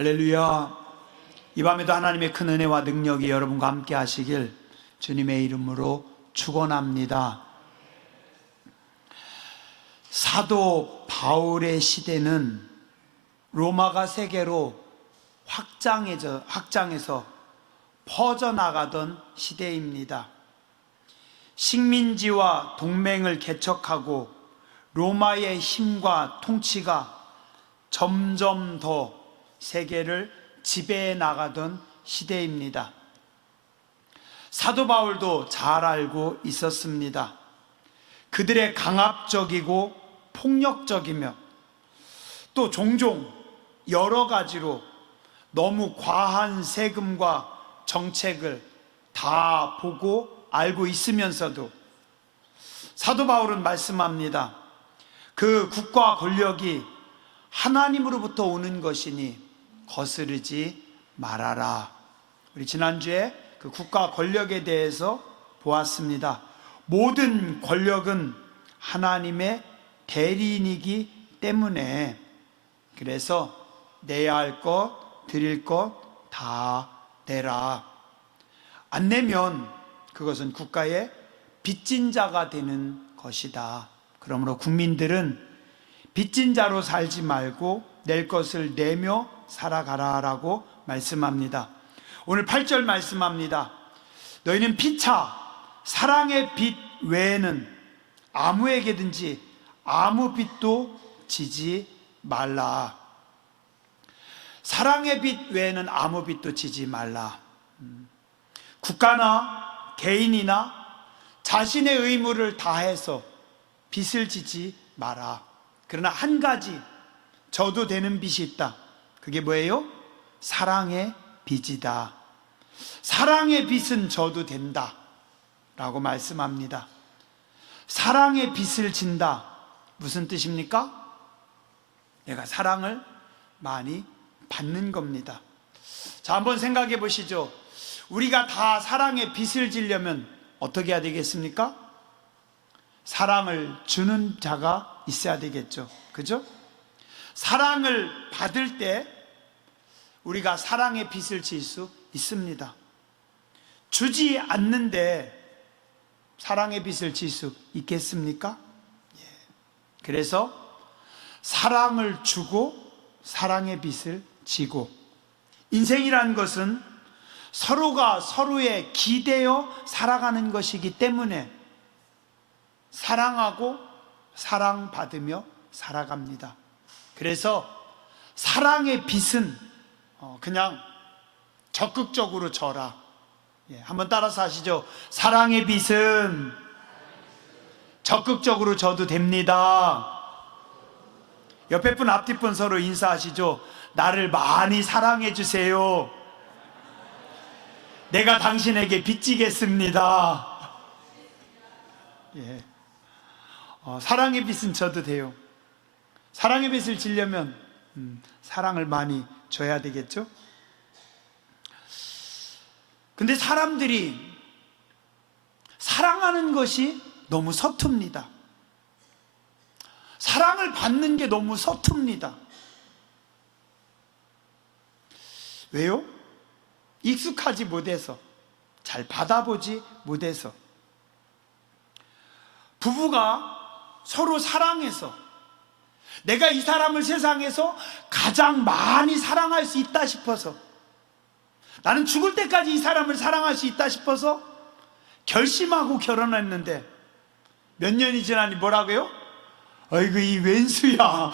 할렐루야. 이 밤에도 하나님의 큰 은혜와 능력이 여러분과 함께 하시길 주님의 이름으로 축원합니다. 사도 바울의 시대는 로마가 세계로 확장해서 퍼져나가던 시대입니다. 식민지와 동맹을 개척하고 로마의 힘과 통치가 점점 더 세계를 지배해 나가던 시대입니다. 사도 바울도 잘 알고 있었습니다. 그들의 강압적이고 폭력적이며 또 종종 여러 가지로 너무 과한 세금과 정책을 다 보고 알고 있으면서도 사도 바울은 말씀합니다. 그 국가 권력이 하나님으로부터 오는 것이니 거스르지 말아라. 우리 지난주에 그 국가 권력에 대해서 보았습니다. 모든 권력은 하나님의 대리인이기 때문에 그래서 내야 할 것, 드릴 것 다 내라. 안 내면 그것은 국가의 빚진 자가 되는 것이다. 그러므로 국민들은 빚진 자로 살지 말고 낼 것을 내며 살아가라라고 말씀합니다. 오늘 8절 말씀합니다. 너희는 피차 사랑의 빚 외에는 아무에게든지 아무 빚도 지지 말라. 사랑의 빚 외에는 아무 빚도 지지 말라. 국가나 개인이나 자신의 의무를 다해서 빚을 지지 마라. 그러나 한 가지 져도 되는 빚이 있다. 그게 뭐예요? 사랑의 빚이다. 사랑의 빚은 져도 된다 라고 말씀합니다. 사랑의 빚을 진다. 무슨 뜻입니까? 내가 사랑을 많이 받는 겁니다. 자, 한번 생각해 보시죠. 우리가 다 사랑의 빚을 지려면 어떻게 해야 되겠습니까? 사랑을 주는 자가 있어야 되겠죠. 그죠? 사랑을 받을 때 우리가 사랑의 빚을 질 수 있습니다. 주지 않는데 사랑의 빚을 질 수 있겠습니까? 그래서 사랑을 주고 사랑의 빚을 지고, 인생이란 것은 서로가 서로에 기대어 살아가는 것이기 때문에 사랑하고 사랑받으며 살아갑니다. 그래서 사랑의 빚은 그냥 적극적으로 져라. 한번 따라서 하시죠. 사랑의 빚은 적극적으로 져도 됩니다. 옆에 분 앞뒤 분 서로 인사하시죠. 나를 많이 사랑해 주세요. 내가 당신에게 빚지겠습니다. 사랑의 빚은 져도 돼요. 사랑의 빚을 지려면 사랑을 많이 줘야 되겠죠? 근데 사람들이 사랑하는 것이 너무 서툽니다. 사랑을 받는 게 너무 서툽니다. 왜요? 익숙하지 못해서, 잘 받아보지 못해서. 부부가 서로 사랑해서 내가 이 사람을 세상에서 가장 많이 사랑할 수 있다 싶어서, 나는 죽을 때까지 이 사람을 사랑할 수 있다 싶어서 결심하고 결혼했는데 몇 년이 지나니 뭐라고요? 아이고 이 왼수야.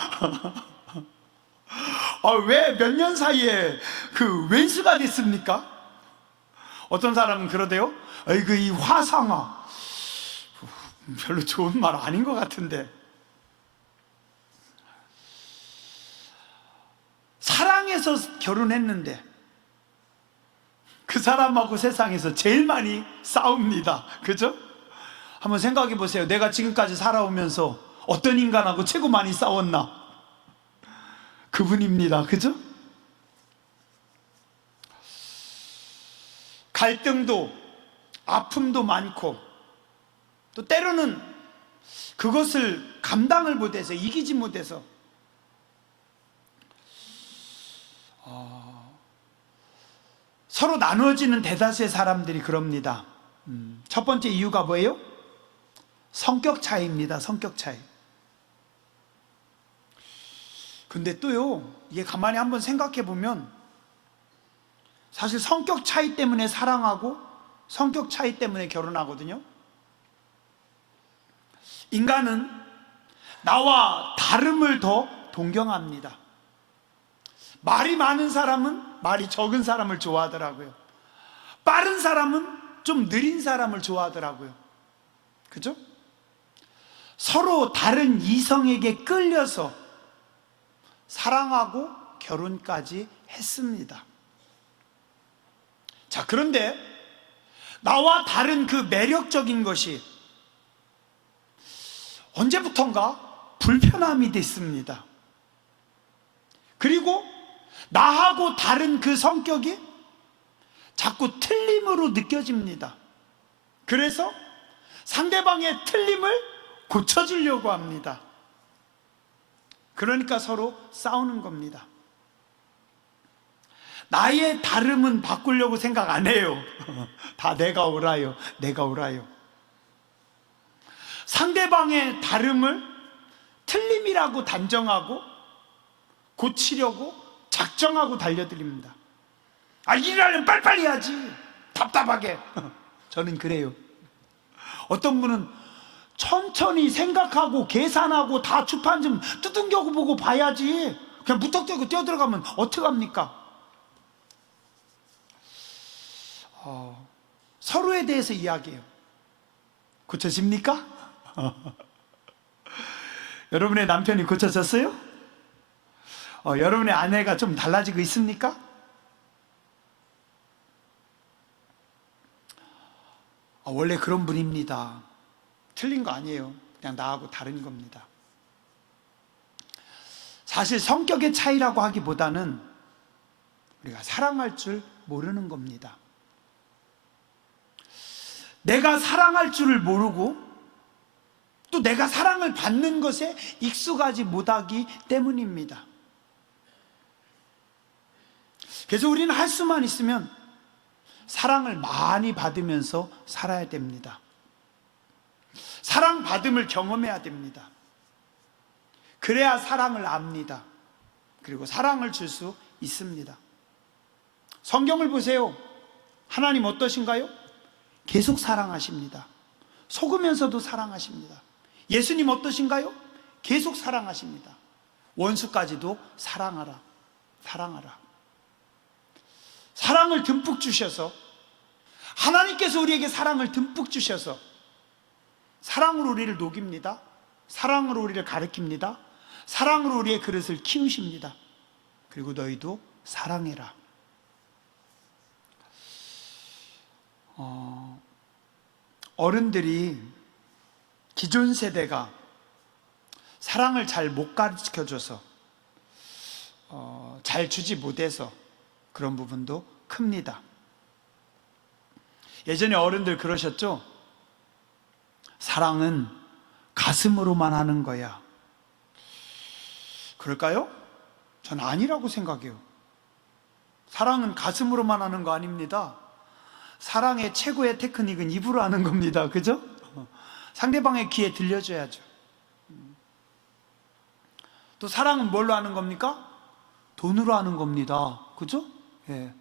왜 몇 년 사이에 그 왼수가 됐습니까? 어떤 사람은 그러대요. 아이고 이 화상아. 별로 좋은 말 아닌 것 같은데. 사랑해서 결혼했는데 그 사람하고 세상에서 제일 많이 싸웁니다. 그죠? 한번 생각해 보세요. 내가 지금까지 살아오면서 어떤 인간하고 최고 많이 싸웠나? 그분입니다. 그죠? 갈등도 아픔도 많고 또 때로는 그것을 감당을 못해서, 이기지 못해서 서로 나누어지는 대다수의 사람들이 그럽니다. 첫 번째 이유가 뭐예요? 성격 차이입니다. 성격 차이. 근데 또요, 이게 가만히 한번 생각해 보면 사실 성격 차이 때문에 사랑하고 성격 차이 때문에 결혼하거든요. 인간은 나와 다름을 더 동경합니다. 말이 많은 사람은 말이 적은 사람을 좋아하더라고요. 빠른 사람은 좀 느린 사람을 좋아하더라고요. 그죠? 서로 다른 이성에게 끌려서 사랑하고 결혼까지 했습니다. 자, 그런데 나와 다른 그 매력적인 것이 언제부턴가 불편함이 됐습니다. 그리고 나하고 다른 그 성격이 자꾸 틀림으로 느껴집니다. 그래서 상대방의 틀림을 고쳐주려고 합니다. 그러니까 서로 싸우는 겁니다. 나의 다름은 바꾸려고 생각 안 해요. 다 내가 옳아요. 내가 옳아요. 상대방의 다름을 틀림이라고 단정하고 고치려고 작정하고 달려드립니다. 일하려면 빨리빨리 해야지. 답답하게. 저는 그래요. 어떤 분은 천천히 생각하고 계산하고 다 주판 좀 두둥겨 보고 봐야지. 그냥 무턱대고 뛰어들어가면 어떡합니까? 서로에 대해서 이야기해요. 고쳐집니까? 여러분의 남편이 고쳐졌어요? 여러분의 아내가 좀 달라지고 있습니까? 원래 그런 분입니다. 틀린 거 아니에요. 그냥 나하고 다른 겁니다. 사실 성격의 차이라고 하기보다는 우리가 사랑할 줄 모르는 겁니다. 내가 사랑할 줄을 모르고 또 내가 사랑을 받는 것에 익숙하지 못하기 때문입니다. 그래서 우리는 할 수만 있으면 사랑을 많이 받으면서 살아야 됩니다. 사랑받음을 경험해야 됩니다. 그래야 사랑을 압니다. 그리고 사랑을 줄 수 있습니다. 성경을 보세요. 하나님 어떠신가요? 계속 사랑하십니다. 속으면서도 사랑하십니다. 예수님 어떠신가요? 계속 사랑하십니다. 원수까지도 사랑하라. 사랑하라. 사랑을 듬뿍 주셔서, 하나님께서 우리에게 사랑을 듬뿍 주셔서 사랑으로 우리를 녹입니다. 사랑으로 우리를 가르칩니다. 사랑으로 우리의 그릇을 키우십니다. 그리고 너희도 사랑해라. 어른들이, 기존 세대가 사랑을 잘 못 가르쳐줘서 잘 주지 못해서 그런 부분도 큽니다. 예전에 어른들 그러셨죠? 사랑은 가슴으로만 하는 거야. 그럴까요? 전 아니라고 생각해요. 사랑은 가슴으로만 하는 거 아닙니다. 사랑의 최고의 테크닉은 입으로 하는 겁니다. 그죠? 상대방의 귀에 들려줘야죠. 또 사랑은 뭘로 하는 겁니까? 돈으로 하는 겁니다. 그죠? 예.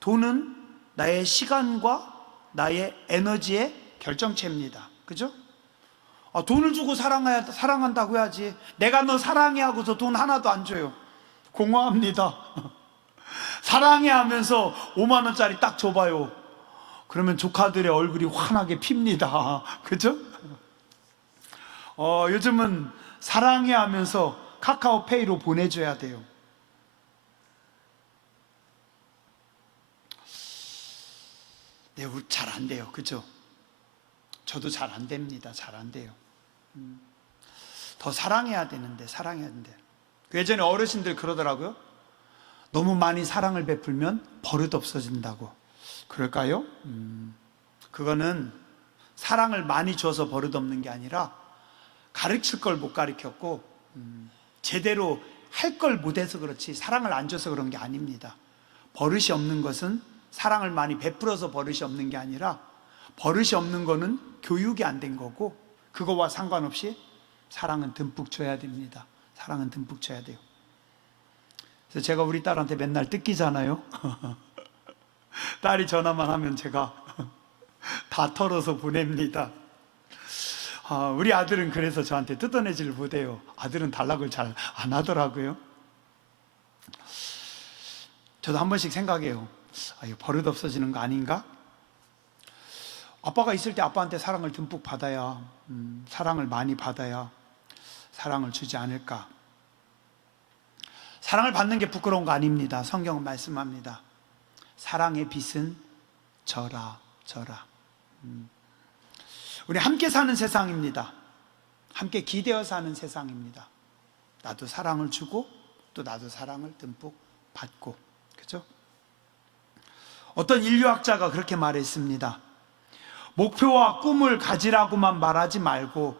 돈은 나의 시간과 나의 에너지의 결정체입니다. 그죠? 돈을 주고 사랑한다고 해야지. 내가 너 사랑해 하고서 돈 하나도 안 줘요. 공허합니다. 사랑해 하면서 5만 원짜리 딱 줘봐요. 그러면 조카들의 얼굴이 환하게 핍니다. 그죠? 요즘은 사랑해 하면서 카카오페이로 보내줘야 돼요. 네, 잘 안 돼요. 그죠? 저도 잘 안 됩니다. 잘 안 돼요. 더 사랑해야 되는데, 사랑해야 되는데. 예전에 어르신들 그러더라고요. 너무 많이 사랑을 베풀면 버릇 없어진다고. 그럴까요? 그거는 사랑을 많이 줘서 버릇 없는 게 아니라 가르칠 걸 못 가르쳤고 제대로 할 걸 못해서 그렇지 사랑을 안 줘서 그런 게 아닙니다. 버릇이 없는 것은 사랑을 많이 베풀어서 버릇이 없는 게 아니라 버릇이 없는 거는 교육이 안 된 거고, 그거와 상관없이 사랑은 듬뿍 줘야 됩니다. 사랑은 듬뿍 줘야 돼요. 그래서 제가 우리 딸한테 맨날 뜯기잖아요. 딸이 전화만 하면 제가 다 털어서 보냅니다. 우리 아들은 그래서 저한테 뜯어내지를 못해요. 아들은 단락을 잘 안 하더라고요. 저도 한 번씩 생각해요. 이거 버릇 없어지는 거 아닌가? 아빠가 있을 때 아빠한테 사랑을 듬뿍 받아야, 사랑을 많이 받아야 사랑을 주지 않을까. 사랑을 받는 게 부끄러운 거 아닙니다. 성경은 말씀합니다. 사랑의 빛은 져라. 우리 함께 사는 세상입니다. 함께 기대어 사는 세상입니다. 나도 사랑을 주고 또 나도 사랑을 듬뿍 받고, 그죠? 어떤 인류학자가 그렇게 말했습니다. 목표와 꿈을 가지라고만 말하지 말고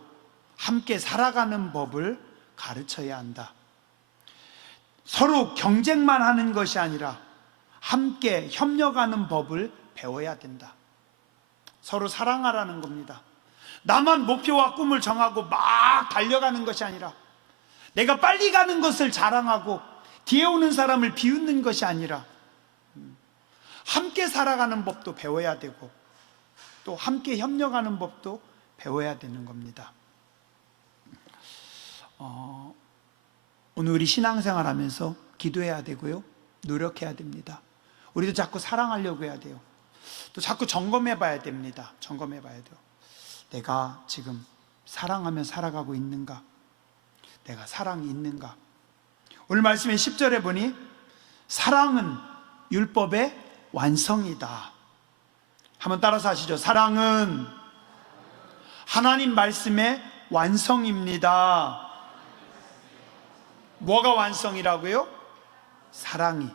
함께 살아가는 법을 가르쳐야 한다. 서로 경쟁만 하는 것이 아니라 함께 협력하는 법을 배워야 된다. 서로 사랑하라는 겁니다. 나만 목표와 꿈을 정하고 막 달려가는 것이 아니라, 내가 빨리 가는 것을 자랑하고 뒤에 오는 사람을 비웃는 것이 아니라, 함께 살아가는 법도 배워야 되고 또 함께 협력하는 법도 배워야 되는 겁니다. 오늘 우리 신앙생활 하면서 기도해야 되고요, 노력해야 됩니다. 우리도 자꾸 사랑하려고 해야 돼요. 또 자꾸 점검해 봐야 됩니다. 점검해 봐야 돼요. 내가 지금 사랑하며 살아가고 있는가? 내가 사랑이 있는가? 오늘 말씀의 10절에 보니 사랑은 율법의 완성이다. 한번 따라서 하시죠. 사랑은 하나님 말씀의 완성입니다. 뭐가 완성이라고요? 사랑이.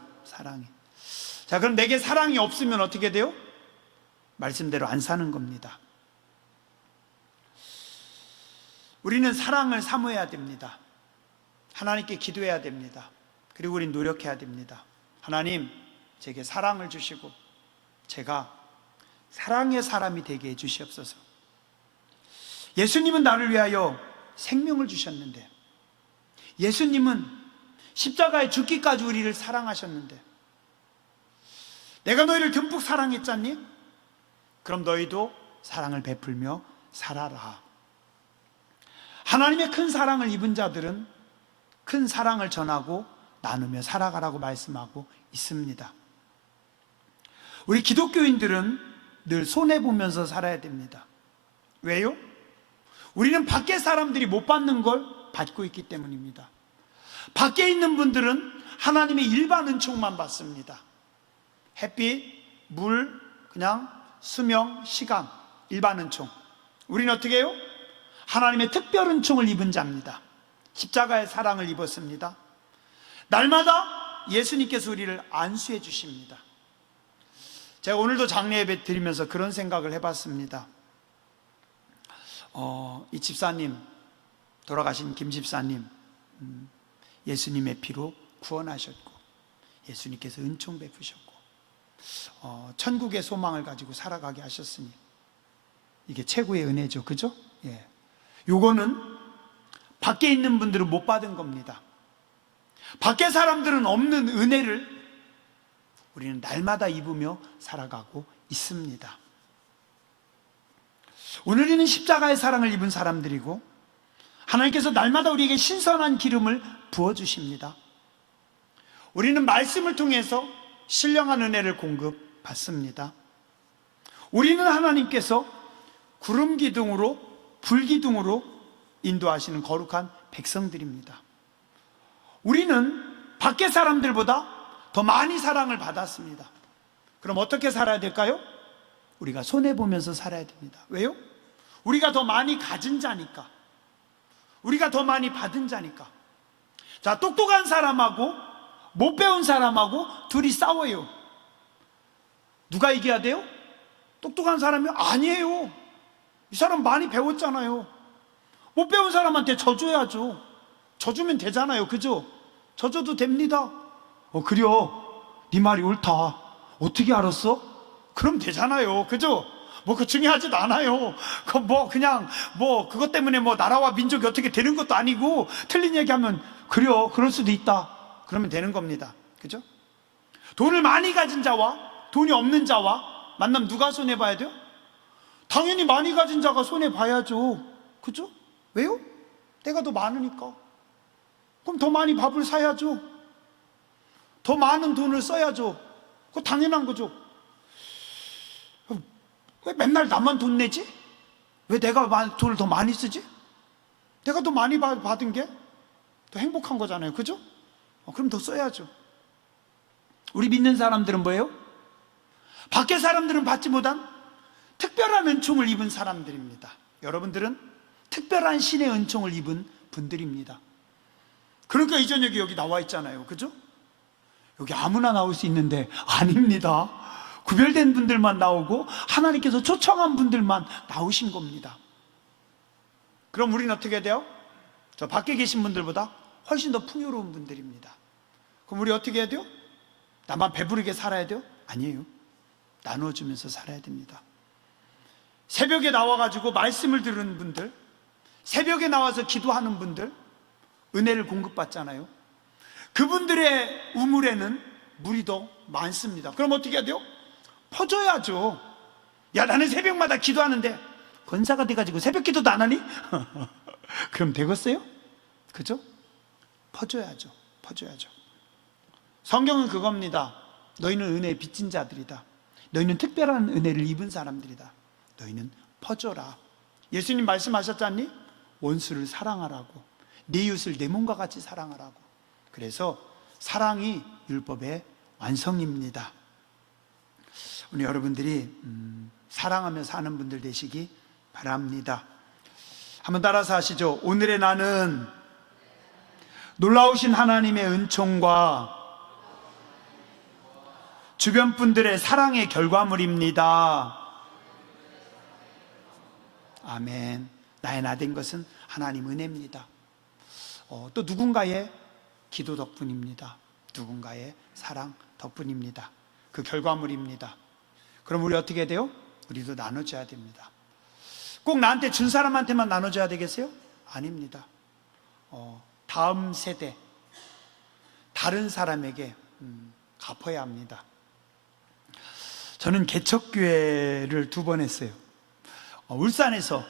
자, 그럼 내게 사랑이 없으면 어떻게 돼요? 말씀대로 안 사는 겁니다. 우리는 사랑을 사모해야 됩니다. 하나님께 기도해야 됩니다. 그리고 우리는 노력해야 됩니다. 하나님, 제게 사랑을 주시고 제가 사랑의 사람이 되게 해 주시옵소서. 예수님은 나를 위하여 생명을 주셨는데, 예수님은 십자가에 죽기까지 우리를 사랑하셨는데, 내가 너희를 듬뿍 사랑했잖니? 그럼 너희도 사랑을 베풀며 살아라. 하나님의 큰 사랑을 입은 자들은 큰 사랑을 전하고 나누며 살아가라고 말씀하고 있습니다. 우리 기독교인들은 늘 손해보면서 살아야 됩니다. 왜요? 우리는 밖에 사람들이 못 받는 걸 받고 있기 때문입니다. 밖에 있는 분들은 하나님의 일반 은총만 받습니다. 햇빛, 물, 그냥 수명, 시간, 일반 은총. 우리는 어떻게 해요? 하나님의 특별 은총을 입은 자입니다. 십자가의 사랑을 입었습니다. 날마다 예수님께서 우리를 안수해 주십니다. 제가 오늘도 장례 예배 드리면서 그런 생각을 해봤습니다. 이 집사님, 돌아가신 김 집사님, 예수님의 피로 구원하셨고 예수님께서 은총 베푸셨고 천국의 소망을 가지고 살아가게 하셨으니 이게 최고의 은혜죠. 그죠? 예. 요거는 밖에 있는 분들은 못 받은 겁니다. 밖에 사람들은 없는 은혜를 우리는 날마다 입으며 살아가고 있습니다. 오늘 우리는 십자가의 사랑을 입은 사람들이고 하나님께서 날마다 우리에게 신선한 기름을 부어주십니다. 우리는 말씀을 통해서 신령한 은혜를 공급받습니다. 우리는 하나님께서 구름 기둥으로 불 기둥으로 인도하시는 거룩한 백성들입니다. 우리는 밖에 사람들보다 더 많이 사랑을 받았습니다. 그럼 어떻게 살아야 될까요? 우리가 손해보면서 살아야 됩니다. 왜요? 우리가 더 많이 가진 자니까, 우리가 더 많이 받은 자니까. 자, 똑똑한 사람하고 못 배운 사람하고 둘이 싸워요. 누가 이겨야 돼요? 똑똑한 사람이 아니에요. 이 사람 많이 배웠잖아요. 못 배운 사람한테 져줘야죠. 져주면 되잖아요. 그죠? 젖어도 됩니다. 그래요. 네 말이 옳다. 어떻게 알았어? 그럼 되잖아요. 그죠? 뭐 그 중요하지도 않아요. 그 뭐 그냥 뭐 그것 때문에 뭐 나라와 민족이 어떻게 되는 것도 아니고, 틀린 얘기하면 그래요, 그럴 수도 있다, 그러면 되는 겁니다. 그죠? 돈을 많이 가진 자와 돈이 없는 자와 만나면 누가 손해 봐야 돼요? 당연히 많이 가진 자가 손해 봐야죠. 그죠? 왜요? 내가 더 많으니까. 그럼 더 많이 밥을 사야죠. 더 많은 돈을 써야죠. 그거 당연한 거죠. 왜 맨날 나만 돈 내지? 왜 내가 돈을 더 많이 쓰지? 내가 더 많이 받은 게 더 행복한 거잖아요. 그죠? 그럼 더 써야죠. 우리 믿는 사람들은 뭐예요? 밖에 사람들은 받지 못한 특별한 은총을 입은 사람들입니다. 여러분들은 특별한 신의 은총을 입은 분들입니다. 그러니까 이 저녁에 여기 나와 있잖아요. 그죠? 여기 아무나 나올 수 있는데 아닙니다. 구별된 분들만 나오고 하나님께서 초청한 분들만 나오신 겁니다. 그럼 우리는 어떻게 해야 돼요? 저 밖에 계신 분들보다 훨씬 더 풍요로운 분들입니다. 그럼 우리 어떻게 해야 돼요? 나만 배부르게 살아야 돼요? 아니에요. 나눠주면서 살아야 됩니다. 새벽에 나와가지고 말씀을 들은 분들, 새벽에 나와서 기도하는 분들, 은혜를 공급받잖아요. 그분들의 우물에는 물이 더 많습니다. 그럼 어떻게 해야 돼요? 퍼줘야죠. 야, 나는 새벽마다 기도하는데 권사가 돼가지고 새벽 기도도 안 하니? 그럼 되겠어요? 그죠? 퍼줘야죠. 퍼줘야죠. 성경은 그겁니다. 너희는 은혜에 빚진 자들이다. 너희는 특별한 은혜를 입은 사람들이다. 너희는 퍼줘라. 예수님 말씀하셨잖니? 원수를 사랑하라고, 네 이웃을 내 몸과 같이 사랑하라고. 그래서 사랑이 율법의 완성입니다. 우리 여러분들이 사랑하며 사는 분들 되시기 바랍니다. 한번 따라서 하시죠. 오늘의 나는 놀라우신 하나님의 은총과 주변 분들의 사랑의 결과물입니다. 아멘. 나의 나 된 것은 하나님 은혜입니다. 또 누군가의 기도 덕분입니다. 누군가의 사랑 덕분입니다. 그 결과물입니다. 그럼 우리 어떻게 돼요? 우리도 나눠줘야 됩니다. 꼭 나한테 준 사람한테만 나눠줘야 되겠어요? 아닙니다. 다음 세대, 다른 사람에게 갚아야 합니다. 저는 개척교회를 2번 했어요. 울산에서,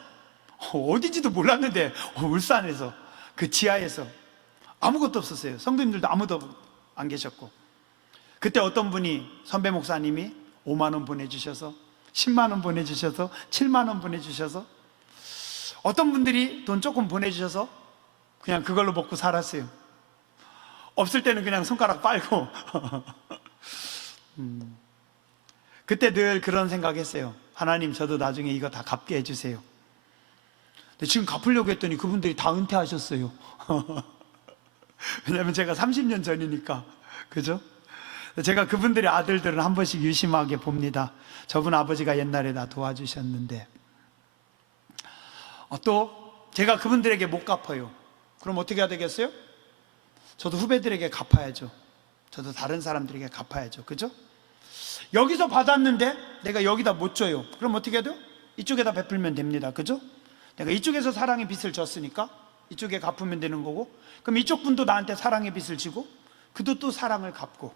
어딘지도 몰랐는데 울산에서 그 지하에서 아무것도 없었어요. 성도님들도 아무도 안 계셨고, 그때 어떤 분이, 선배 목사님이 5만 원 보내주셔서, 10만 원 보내주셔서, 7만 원 보내주셔서, 어떤 분들이 돈 조금 보내주셔서 그냥 그걸로 먹고 살았어요. 없을 때는 그냥 손가락 빨고 그때 늘 그런 생각했어요. 하나님, 저도 나중에 이거 다 갚게 해주세요. 근데 지금 갚으려고 했더니 그분들이 다 은퇴하셨어요. 왜냐하면 제가 30년 전이니까. 그죠? 제가 그분들의 아들들은 한 번씩 유심하게 봅니다. 저분 아버지가 옛날에 나 도와주셨는데, 또 제가 그분들에게 못 갚아요. 그럼 어떻게 해야 되겠어요? 저도 후배들에게 갚아야죠. 저도 다른 사람들에게 갚아야죠. 그죠? 여기서 받았는데 내가 여기다 못 줘요. 그럼 어떻게 해야 돼요? 이쪽에다 베풀면 됩니다. 그죠? 내가 이쪽에서 사랑의 빚을 졌으니까 이쪽에 갚으면 되는 거고, 그럼 이쪽 분도 나한테 사랑의 빚을 지고 그도 또 사랑을 갚고.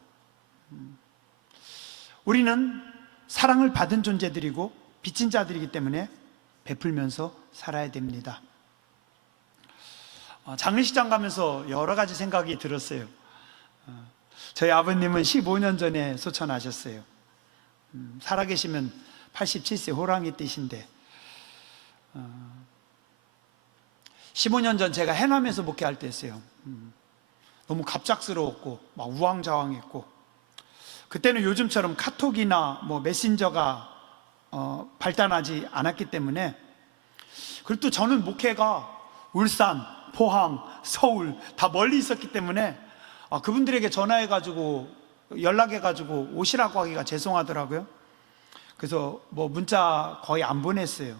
우리는 사랑을 받은 존재들이고 빚진 자들이기 때문에 베풀면서 살아야 됩니다. 장례식장 가면서 여러 가지 생각이 들었어요. 저희 아버님은 15년 전에 소천하셨어요. 살아계시면 87세 호랑이 띠신데, 15년 전 제가 해남에서 목회할 때였어요. 너무 갑작스러웠고 막 우왕좌왕했고, 그때는 요즘처럼 카톡이나 뭐 메신저가 발달하지 않았기 때문에, 그리고 또 저는 목회가 울산, 포항, 서울 다 멀리 있었기 때문에 그분들에게 전화해가지고 연락해가지고 오시라고 하기가 죄송하더라고요. 그래서 뭐 문자 거의 안 보냈어요.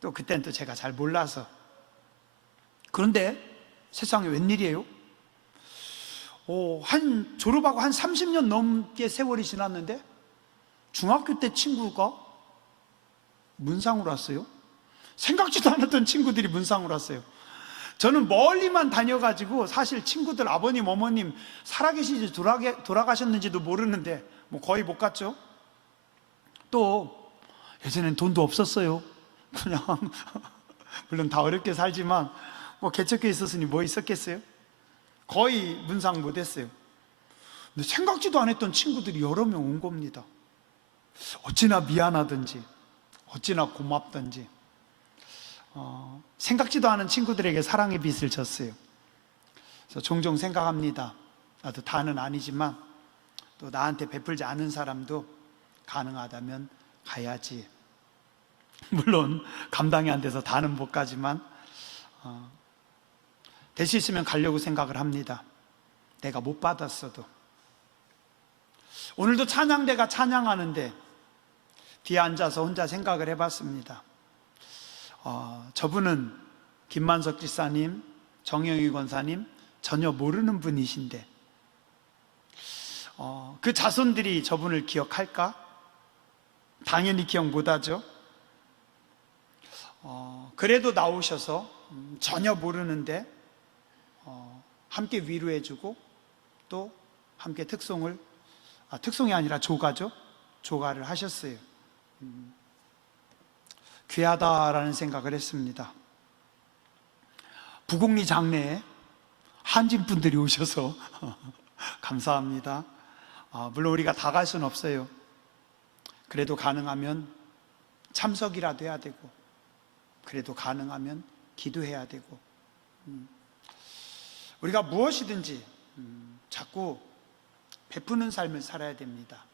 또 그때는 또 제가 잘 몰라서. 그런데 세상에 웬일이에요? 졸업하고 한 30년 넘게 세월이 지났는데 중학교 때 친구가 문상으로 왔어요. 생각지도 않았던 친구들이 문상으로 왔어요. 저는 멀리만 다녀가지고 사실 친구들 아버님 어머님 살아계시지 돌아가셨는지도 모르는데 뭐 거의 못 갔죠. 또 예전엔 돈도 없었어요. 그냥 물론 다 어렵게 살지만 뭐 개척교회 있었으니 뭐 있었겠어요. 거의 문상 못했어요. 근데 생각지도 않았던 친구들이 여러 명 온 겁니다. 어찌나 미안하든지 어찌나 고맙든지 생각지도 않은 친구들에게 사랑의 빚을 졌어요. 그래서 종종 생각합니다. 나도 다는 아니지만 또 나한테 베풀지 않은 사람도 가능하다면 가야지. 물론 감당이 안 돼서 다는 못 가지만 될 수 있으면 가려고 생각을 합니다. 내가 못 받았어도. 오늘도 찬양대가 찬양하는데 뒤에 앉아서 혼자 생각을 해봤습니다. 저분은 김만석 지사님, 정영희 권사님 전혀 모르는 분이신데 그 자손들이 저분을 기억할까? 당연히 기억 못하죠. 그래도 나오셔서 전혀 모르는데 함께 위로해주고 또 함께 특송이 아니라 조가죠. 조가를 하셨어요. 귀하다라는 생각을 했습니다. 부곡리 장례에 한진 분들이 오셔서 감사합니다. 물론 우리가 다 갈 수는 없어요. 그래도 가능하면 참석이라도 해야 되고 그래도 가능하면 기도해야 되고 우리가 무엇이든지 자꾸 베푸는 삶을 살아야 됩니다.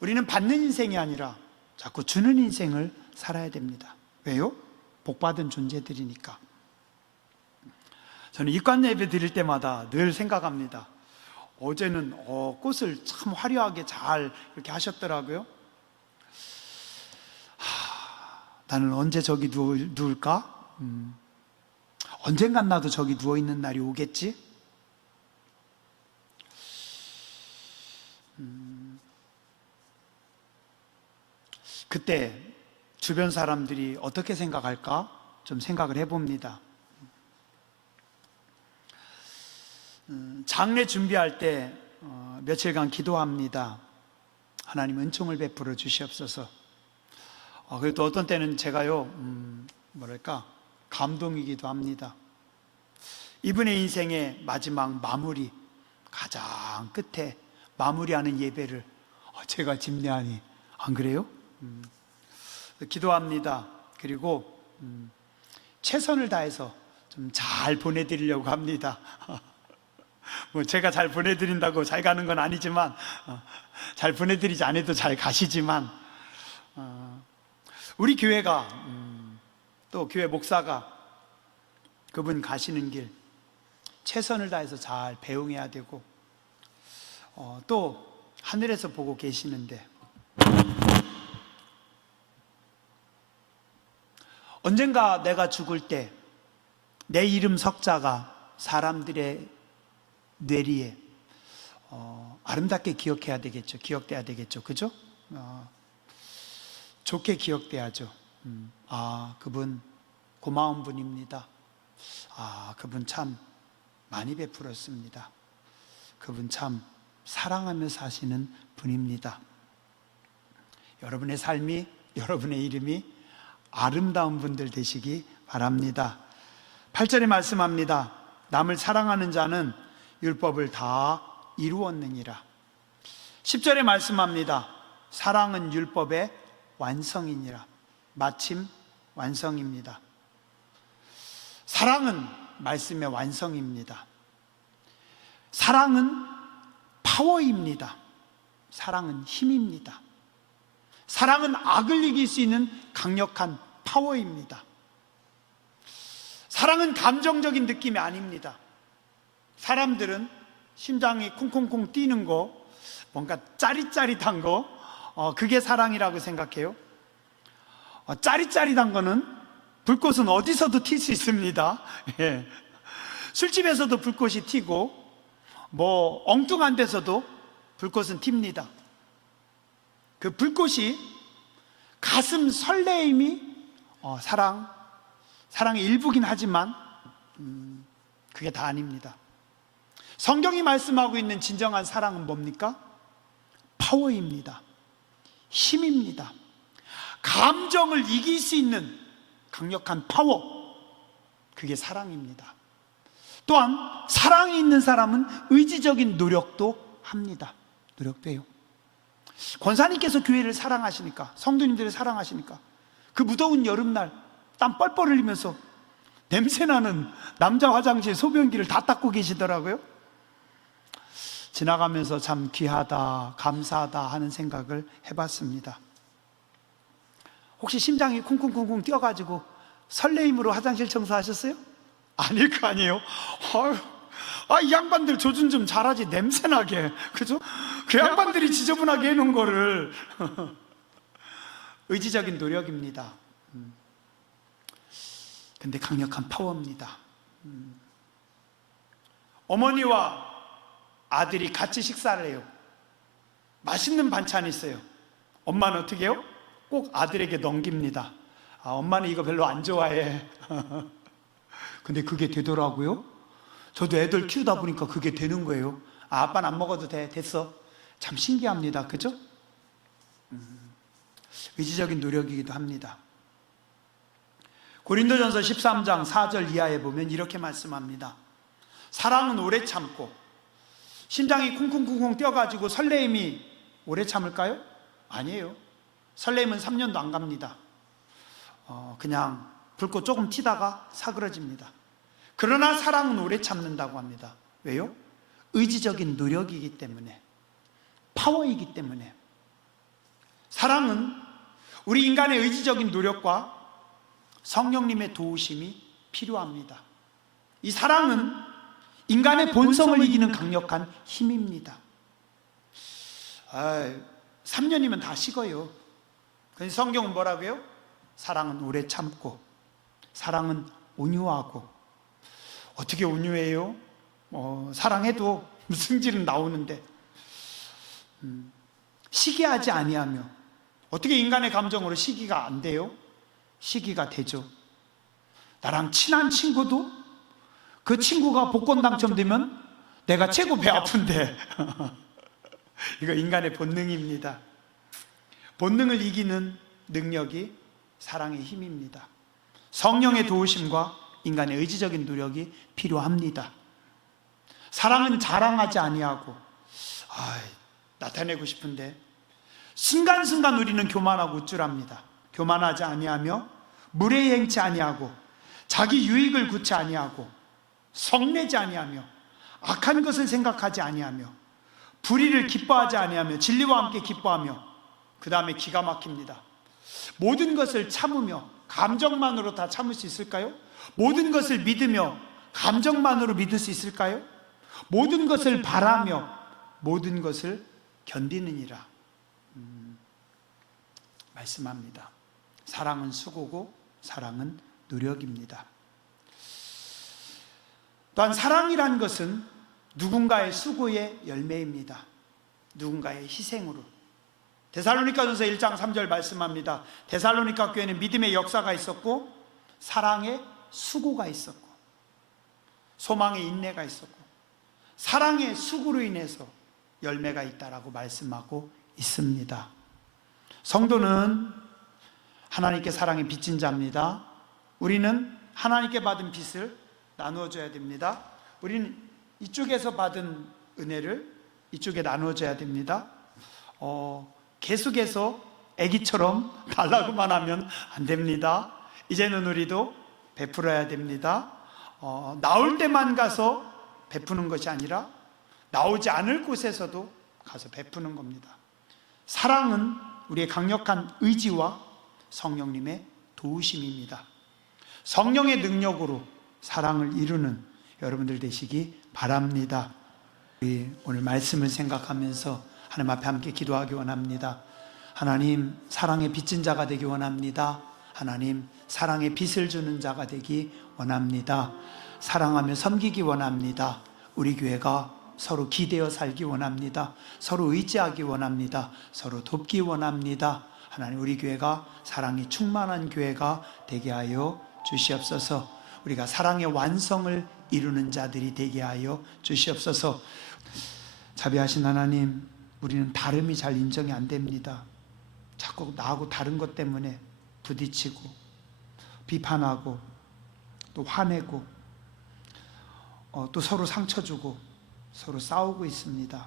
우리는 받는 인생이 아니라 자꾸 주는 인생을 살아야 됩니다. 왜요? 복받은 존재들이니까. 저는 입관 예배 드릴 때마다 늘 생각합니다. 어제는 꽃을 참 화려하게 잘 이렇게 하셨더라고요. 나는 언제 저기 누울까? 언젠간 나도 저기 누워있는 날이 오겠지? 그때 주변 사람들이 어떻게 생각할까? 좀 생각을 해봅니다. 장례 준비할 때 며칠간 기도합니다. 하나님 은총을 베풀어 주시옵소서. 그래도 어떤 때는 제가요 감동이기도 합니다. 이분의 인생의 마지막 마무리, 가장 끝에 마무리하는 예배를 제가 집례하니 안 그래요? 기도합니다. 그리고 최선을 다해서 좀 잘 보내드리려고 합니다. 뭐 제가 잘 보내드린다고 잘 가는 건 아니지만 잘 보내드리지 않아도 잘 가시지만 우리 교회가 또 교회 목사가 그분 가시는 길 최선을 다해서 잘 배웅해야 되고 또 하늘에서 보고 계시는데 언젠가 내가 죽을 때 내 이름 석자가 사람들의 뇌리에 아름답게 기억해야 되겠죠. 기억돼야 되겠죠. 그죠? 좋게 기억돼야죠. 그분 고마운 분입니다. 그분 참 많이 베풀었습니다. 그분 참 사랑하며 사시는 분입니다. 여러분의 삶이, 여러분의 이름이 아름다운 분들 되시기 바랍니다. 8절에 말씀합니다. 남을 사랑하는 자는 율법을 다 이루었느니라. 10절에 말씀합니다. 사랑은 율법의 완성이니라. 마침 완성입니다. 사랑은 말씀의 완성입니다. 사랑은 파워입니다. 사랑은 힘입니다. 사랑은 악을 이길 수 있는 강력한 파워입니다. 사랑은 감정적인 느낌이 아닙니다. 사람들은 심장이 쿵쿵쿵 뛰는 거, 뭔가 짜릿짜릿한 거, 그게 사랑이라고 생각해요. 짜릿짜릿한 거는 불꽃은 어디서도 튈 수 있습니다. 예. 술집에서도 불꽃이 튀고 엉뚱한 데서도 불꽃은 튑니다. 그 불꽃이 가슴 설레임이 사랑의 일부긴 하지만 그게 다 아닙니다. 성경이 말씀하고 있는 진정한 사랑은 뭡니까? 파워입니다. 힘입니다. 감정을 이길 수 있는 강력한 파워, 그게 사랑입니다. 또한 사랑이 있는 사람은 의지적인 노력도 합니다. 노력도 해요. 권사님께서 교회를 사랑하시니까, 성도님들을 사랑하시니까 그 무더운 여름날 땀 뻘뻘 흘리면서 냄새나는 남자 화장실 소변기를 다 닦고 계시더라고요. 지나가면서 참 귀하다, 감사하다 하는 생각을 해봤습니다. 혹시 심장이 쿵쿵쿵쿵 뛰어가지고 설레임으로 화장실 청소하셨어요? 아닐 거 아니에요? 이 양반들 조준 좀 잘하지, 냄새나게. 그죠? 그 양반들이 지저분하게 해놓은 거를. 의지적인 노력입니다. 근데 강력한 파워입니다. 어머니와 아들이 같이 식사를 해요. 맛있는 반찬이 있어요. 엄마는 어떻게 해요? 꼭 아들에게 넘깁니다. 엄마는 이거 별로 안 좋아해. 근데 그게 되더라고요. 저도 애들 키우다 보니까 그게 되는 거예요. 아빠는 안 먹어도 돼. 됐어. 참 신기합니다. 그죠? 의지적인 노력이기도 합니다. 고린도전서 13장 4절 이하에 보면 이렇게 말씀합니다. 사랑은 오래 참고, 심장이 쿵쿵쿵쿵 뛰어가지고 설레임이 오래 참을까요? 아니에요. 설레임은 3년도 안 갑니다. 그냥 불꽃 조금 튀다가 사그러집니다. 그러나 사랑은 오래 참는다고 합니다. 왜요? 의지적인 노력이기 때문에, 파워이기 때문에. 사랑은 우리 인간의 의지적인 노력과 성령님의 도우심이 필요합니다. 이 사랑은 인간의 본성을 이기는 강력한 힘입니다. 3년이면 다 식어요. 그래서 성경은 뭐라고요? 사랑은 오래 참고, 사랑은 온유하고. 어떻게 온유해요? 사랑해도 승질은 나오는데. 시기하지 아니하며. 어떻게 인간의 감정으로 시기가 안 돼요? 시기가 되죠. 나랑 친한 친구도 그 친구가 복권 당첨되면 내가 최고 배 아픈데. 이거 인간의 본능입니다. 본능을 이기는 능력이 사랑의 힘입니다. 성령의 도우심과 인간의 의지적인 노력이 필요합니다. 사랑은 자랑하지 아니하고, 나타내고 싶은데 순간순간 우리는 교만하고 우쭐합니다. 교만하지 아니하며 무례히 행치 아니하고 자기 유익을 구치 아니하고 성내지 아니하며 악한 것을 생각하지 아니하며 불의를 기뻐하지 아니하며 진리와 함께 기뻐하며, 그 다음에 기가 막힙니다. 모든 것을 참으며. 감정만으로 다 참을 수 있을까요? 모든 것을 믿으며. 감정만으로 믿을 수 있을까요? 모든 것을 바라며 모든 것을 견디느니라 말씀합니다. 사랑은 수고고 사랑은 노력입니다. 또한 사랑이란 것은 누군가의 수고의 열매입니다. 누군가의 희생으로. 데살로니가전서 1장 3절 말씀합니다. 데살로니가 교회는 믿음의 역사가 있었고 사랑의 수고가 있었고 소망의 인내가 있었고 사랑의 수고로 인해서 열매가 있다라고 말씀하고 있습니다. 성도는 하나님께 사랑의 빚진 자입니다. 우리는 하나님께 받은 빚을 나누어줘야 됩니다. 우리는 이쪽에서 받은 은혜를 이쪽에 나누어줘야 됩니다. 계속해서 애기처럼 달라고만 하면 안 됩니다. 이제는 우리도 베풀어야 됩니다. 나올 때만 가서 베푸는 것이 아니라 나오지 않을 곳에서도 가서 베푸는 겁니다. 사랑은 우리의 강력한 의지와 성령님의 도우심입니다. 성령의 능력으로 사랑을 이루는 여러분들 되시기 바랍니다. 우리 오늘 말씀을 생각하면서 하나님 앞에 함께 기도하기 원합니다. 하나님, 사랑의 빚진 자가 되기 원합니다. 하나님, 사랑의 빚을 주는 자가 되기 원합니다. 사랑하며 섬기기 원합니다. 우리 교회가 서로 기대어 살기 원합니다. 서로 의지하기 원합니다. 서로 돕기 원합니다. 하나님, 우리 교회가 사랑이 충만한 교회가 되게 하여 주시옵소서. 우리가 사랑의 완성을 이루는 자들이 되게 하여 주시옵소서. 자비하신 하나님, 우리는 다름이 잘 인정이 안 됩니다. 자꾸 나하고 다른 것 때문에 부딪히고 비판하고 또 화내고 또 서로 상처 주고 서로 싸우고 있습니다.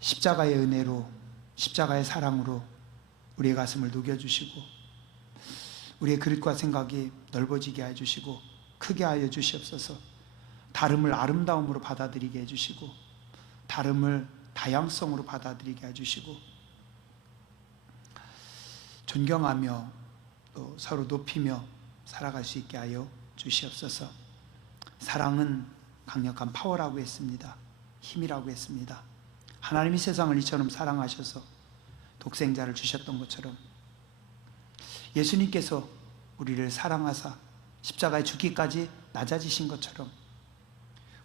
십자가의 은혜로, 십자가의 사랑으로 우리의 가슴을 녹여주시고 우리의 그릇과 생각이 넓어지게 해주시고 크게 하여 주시옵소서. 다름을 아름다움으로 받아들이게 해주시고 다름을 다양성으로 받아들이게 해주시고 존경하며 또 서로 높이며 살아갈 수 있게 하여 주시옵소서. 사랑은 강력한 파워라고 했습니다. 힘이라고 했습니다. 하나님이 세상을 이처럼 사랑하셔서 독생자를 주셨던 것처럼 예수님께서 우리를 사랑하사 십자가에 죽기까지 낮아지신 것처럼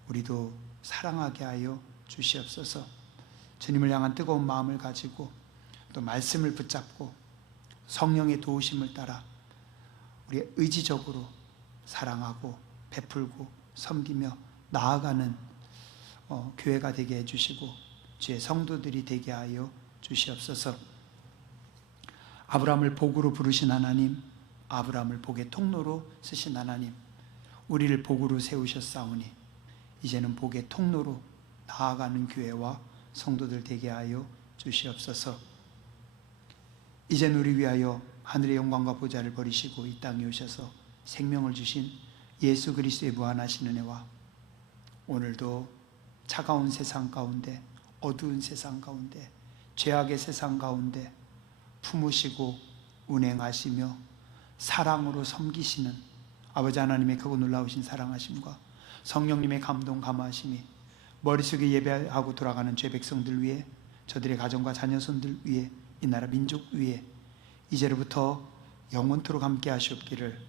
우리도 사랑하게 하여 주시옵소서. 주님을 향한 뜨거운 마음을 가지고 또 말씀을 붙잡고 성령의 도우심을 따라 우리 의지적으로 사랑하고 베풀고 섬기며 나아가는 교회가 되게 해주시고 주의 성도들이 되게 하여 주시옵소서. 아브라함을 복으로 부르신 하나님, 아브라함을 복의 통로로 쓰신 하나님, 우리를 복으로 세우셨사오니 이제는 복의 통로로 나아가는 교회와 성도들 되게 하여 주시옵소서. 이제는 우리 위하여 하늘의 영광과 보좌를 버리시고 이 땅에 오셔서 생명을 주신 예수 그리스도의 무한하신 은혜와 오늘도 차가운 세상 가운데, 어두운 세상 가운데, 죄악의 세상 가운데 품으시고 운행하시며 사랑으로 섬기시는 아버지 하나님의 크고 놀라우신 사랑하심과 성령님의 감동 감화하심이 머릿속에 예배하고 돌아가는 죄 백성들 위해, 저들의 가정과 자녀손들 위해, 이 나라 민족 위에 이제로부터 영원토록 함께 하시옵기를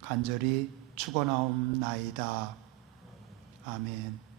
간절히 축원하옵나이다. 아멘.